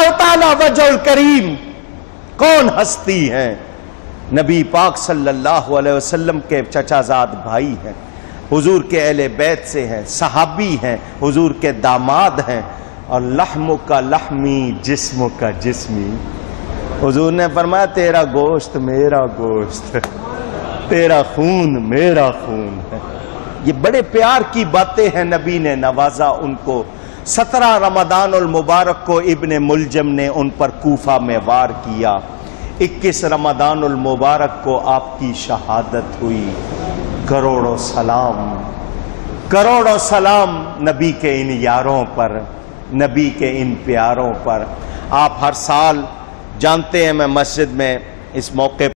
اللہ تعالی وجہ الکریم کون ہستی ہیں؟ نبی پاک صلی اللہ علیہ وسلم کے چچا زاد بھائی ہیں، حضور کے اہل بیت سے ہیں، صحابی ہیں، حضور کے داماد ہیں، اور لحم کا لحمی جسم کا جسمی۔ حضور نے فرمایا تیرا گوشت میرا گوشت، تیرا خون میرا خون ہے۔ یہ بڑے پیار کی باتیں ہیں، نبی نے نوازا ان کو۔ 17 رمضان المبارک کو ابن ملجم نے ان پر کوفہ میں وار کیا۔ 21 رمضان المبارک کو آپ کی شہادت ہوئی۔ کروڑوں سلام نبی کے ان یاروں پر، نبی کے ان پیاروں پر۔ آپ ہر سال جانتے ہیں میں مسجد میں اس موقع